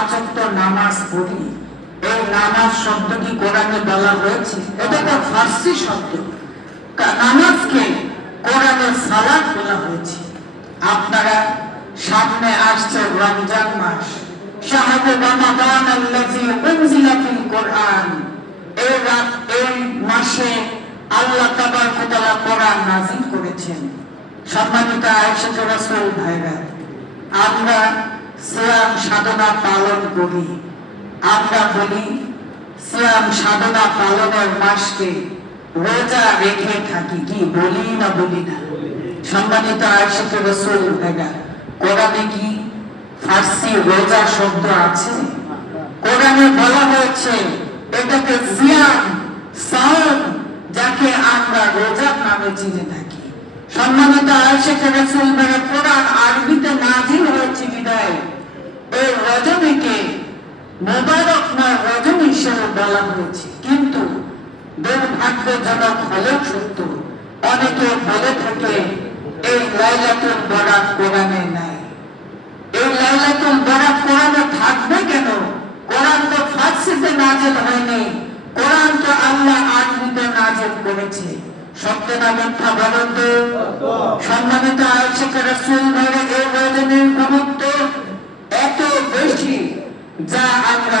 পাঁচ নামাজ পড়ি। এই নামাজ শব্দটি কোরআনে বলা হয়েছে? এটা তো ফার্সি শব্দ। নামাজকে কোরআনে সালাত বলা হয়েছে। আপনারা সামনে আসছে রমজান মাস। শাহরু রমাদান আল্লাযী উনজিলা ফিল কোরআন। এই রাত, এই মাসে আল্লাহ তাবারক তাআলা কোরআন নাযিল করেছেন। সম্মানিত আয়েশা রাসূল ভাইরা, আমরা সিয়াম সাধনা পালন করি। আমরা বলি সিয়াম সাধনা পালনের মাসকে রোজা রেখে থাকি। কি বলি না বলি না? সম্মানিত আয়েশা রাসূল ভাইরা, কোরআনে কি ফার্সি রোজা শব্দ আছে? কোরআনে বলা হয়েছে, এটাকে সিয়াম, সাওম, যাকে আমরা রোজা নামে চিনে থাকি। সম্মানিত আয়েশা রাসূল ভাইরা, কোরআন আরবিতে নাজিল হয়েছে বিদায় এই রজনীকে মোবারক নয় রজনী বলা হয়েছে। কিন্তু দুর্ভাগ্যজনক হলেও সত্য অনেকে বলে থাকে, এই লাইলাতুল বরাত কোরআনে নাই। এই লাইলাতুল বরাত কোরআনে থাকবে কেন? কোরআন তো ফার্সিতে নাজিল হয়নি। কোরআন তো আল্লাহ আরবিতে নাজিল করেছে। সত্য না মিথ্যা বলেন তো? সম্মানিত আয়েশা রাসূল ভাইরা, এই রজনীর গুরুত্ব এত বেশি যা আমরা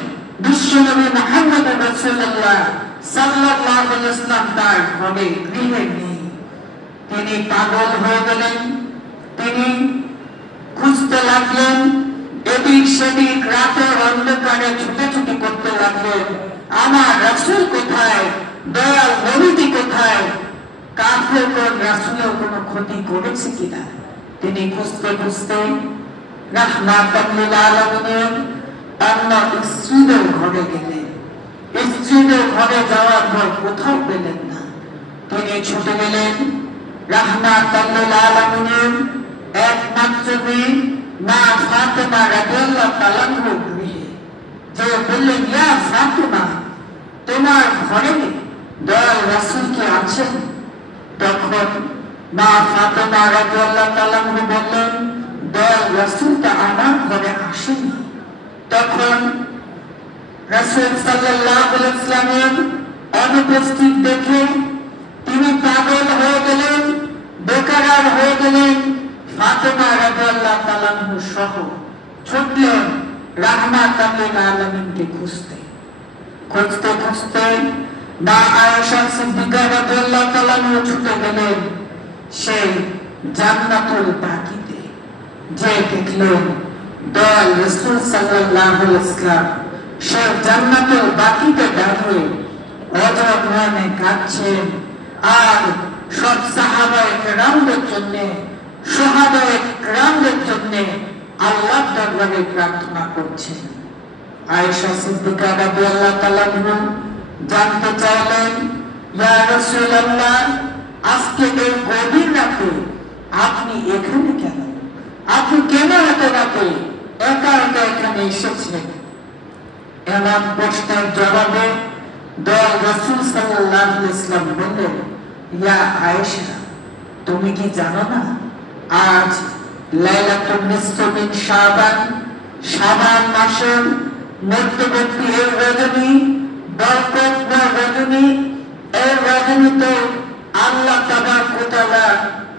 বিশ্বনবী মুহাম্মদ রাসূলুল্লাহ সাল্লাল্লাহু আলাইহি ওয়াসাল্লাম তার ঘরে গৃহে তিনি পাগল হয়ে গেলেন, তিনি খুঁজতে লাগলেন, এদিক সেদিক রাতের অন্ধকারে ছুটাছুটি করতে লাগলেন, আমার রাসূল কোথায়? দয়াল নবীজি কোথায়? কাফের কোন রাসূলের কোনো ক্ষতি করেছে কিনা? তিনি খুঁজতে খুঁজতে রাহমাতুল আলামিনের অন্য স্ত্রীদের ঘরে গেলেন। স্ত্রীদের ঘরে যাওয়ার পর কোথাও পেলেন না। তিনি ছুটে গেলেন। রাহমাতুল আলামিনের একমাত্র মেয়ে মা ফাতেমা রাদিয়াল্লাহু তাআলা গৃহে। যে বললেন, ইয়া ফাতেমা, তোমার ঘরে দয়াল রাসূল কি আছেন? তখন মা ফাতেমা রাদিয়াল্লাহু তাআলা বললেন, দয়াল রাসূলটা আমার ঘরে আসেনি। তখন রাসূল সাল্লাল্লাহু আলাইহি ওয়াসাল্লামের অনুপস্থিত দেখে তিনি পাগল হয়ে গেলেন বেকারার হয়ে গেলেন। ফাতেমা রাদিয়াল্লাহু তাআলা সহ ছুটলেন রাহমাতুল আলামিনকে খুঁজতে খুঁজতে খুঁজতে মা আয়েশা সিদ্দিকা রাদিয়াল্লাহু তাআলা ছুটে গেলেন সেই জান্নাতুল বাকিতে যে দেখলেন দয়াল রাসূল সাল্লাল্লাহু আলাইহি ওয়াসাল্লাম সে জান্নাতুল বাকিতে দাঁড়িয়ে অজরানে কাঁদছেন। আর সব সাহাবায়ে কেরামদের জন্য সোহাদায়ে কেরামদের জন্য আল্লাহর দরবারে প্রার্থনা করছেন। আয়েশা সিদ্দিকা রাদিয়াল্লাহু তাআলা জানতে চাইলেন, ইয়া রাসূলুল্লাহ, আজকে এই গভীর রাতে আপনি এখানে কেন আপনি কেন এত রাতে একা এসেছেন এমন প্রশ্নের জবাবে দয়াল রাসূল সাল্লাল্লাহু আলাইহি ওয়াসাল্লাম বললেন, ইয়া আয়েশা, তুমি কি জানো না, আজ লাইলাতুল শাবান শাবান মাসের মধ্যবর্তী এই রজনী রজনী এই রজনীতে আল্লাহ তাবারক ওয়া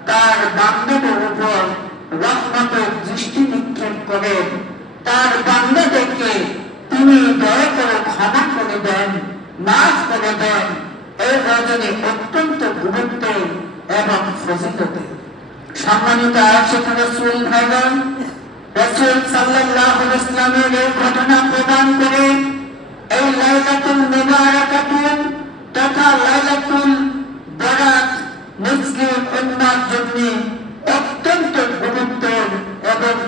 তার বান্দাদের উপর রহমতের দৃষ্টি নিক্ষেপ করেন। তার বান্দাদেরকে তিনি দয়া করে ক্ষমা করে দেন, মাফ করে দেন। এই রজনী অত্যন্ত গুরুত্ব এবং ফজিলতে। সম্মানিত আশিক রসুল ভাইগণ, রসুল সাল্লাল্লাহু আলাইহি এই ঘটনা প্রদান করে এই লাইলাতুল মুবারাকাতুল তথা লাইলাতুল বরাত মুসলিম উম্মার জন্য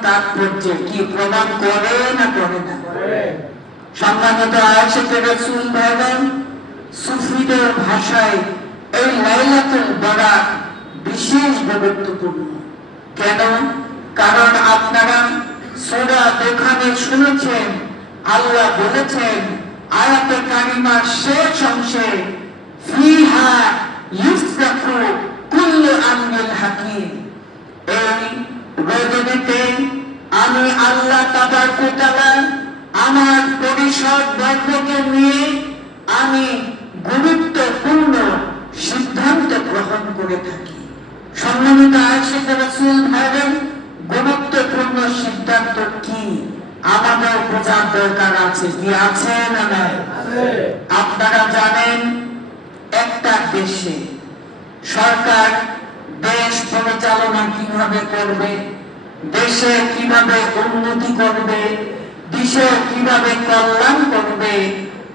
তাৎপর্য কি প্রদান করে না করে না? সম্মানিত আয়াসে রসুল ভাইবেন সুফিদের ভাষায় এই লাইলাতুল বরাত বিশেষ গুরুত্বপূর্ণ। কেন? কারণ আপনারা সোরা দোকানে শুনেছেন, আল্লাহ বলেছেন, আয়াতে কারিমার শেষ অংশে ফিহা ইউসরাফু কুল্লু আমরিল হাকিম এই রজনীতে আমি আল্লাহ কোটালা আমার পরিষদ বর্গকে নিয়ে আমি গুরুত্বপূর্ণ সিদ্ধান্ত গ্রহণ করে থাকি। সম্মানিত আয়সিক রাসূল ভাইবেন গুরুত্বপূর্ণ সিদ্ধান্ত কি? আমাদের বোঝার দরকার আছে, কি আছে না নাই? আপনারা জানেন, একটা দেশে সরকার দেশ পরিচালনা কীভাবে করবে? দেশে কীভাবে উন্নতি করবে দেশের কীভাবে কল্যাণ করবে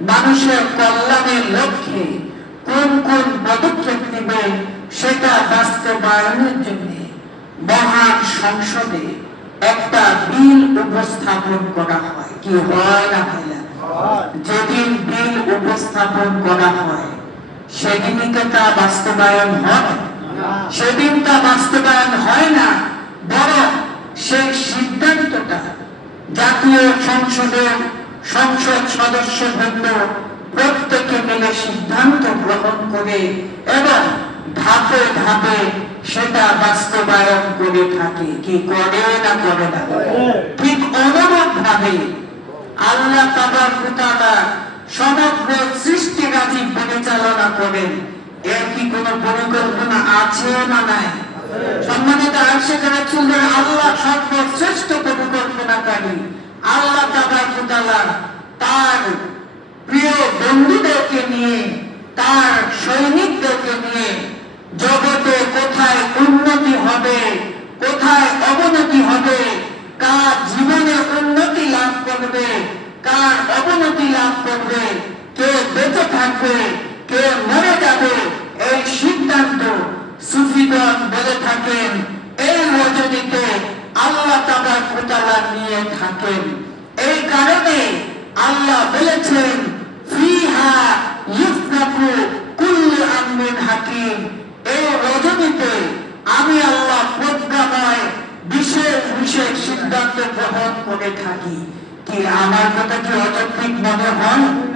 মানুষের কল্যাণের লক্ষ্যে কোন কোন পদক্ষেপ নেবে, সেটা বাস্তবায়নের জন্য মহান সংসদে একটা বিল উপস্থাপন করা হয়। কি হয় না হয়? যেদিন বিল উপস্থাপন করা হয় সেদিনকে তা বাস্তবায়ন হয়। সেদিন তা বাস্তবায়ন হয় না, বরং সেই সিদ্ধান্তটা জাতীয় সংসদ সদস্য বৃন্দ প্রত্যেকে মিলে সিদ্ধান্ত গ্রহণ করে এবং ধাপে ধাপে সেটা বাস্তবায়ন করে থাকে। কি করে না করে না ঠিক অনুরূপ ভাবে আল্লাহ তাবার তাআলা সমগ্র সৃষ্টি পরিচালনা করেন। এর কি কোন পরিকল্পনা আছে না নাই? সম্মানিত আয়েশা রাসূলের আল্লাহ সর্বশ্রেষ্ঠ পরিকল্পনাকারী, আল্লাহ তাবার তার প্রিয় বন্ধুদেরকে নিয়ে, তার সৈনিকদেরকে নিয়ে জগতে কোথায় উন্নতি হবে, কোথায় অবনতি হবে, কার জীবনে উন্নতি লাভ করবে, কার অবনতি লাভ করবে, কে বেঁচে থাকবে কে মরে যাবে এই সিদ্ধান্ত সুফিগণ বলে থাকেন। এই রজনীতে আল্লাহ কোতালা নিয়ে থাকেন। এই কারণে আল্লাহ বলেছেন, ফিহা হাকিম। এই রজনীতে আমি আল্লাহ প্রজ্ঞাময় বিশেষ বিশেষ সিদ্ধান্ত গ্রহণ করে থাকি। কি আমার কথা কি অযৌক্তিক মনে হয়?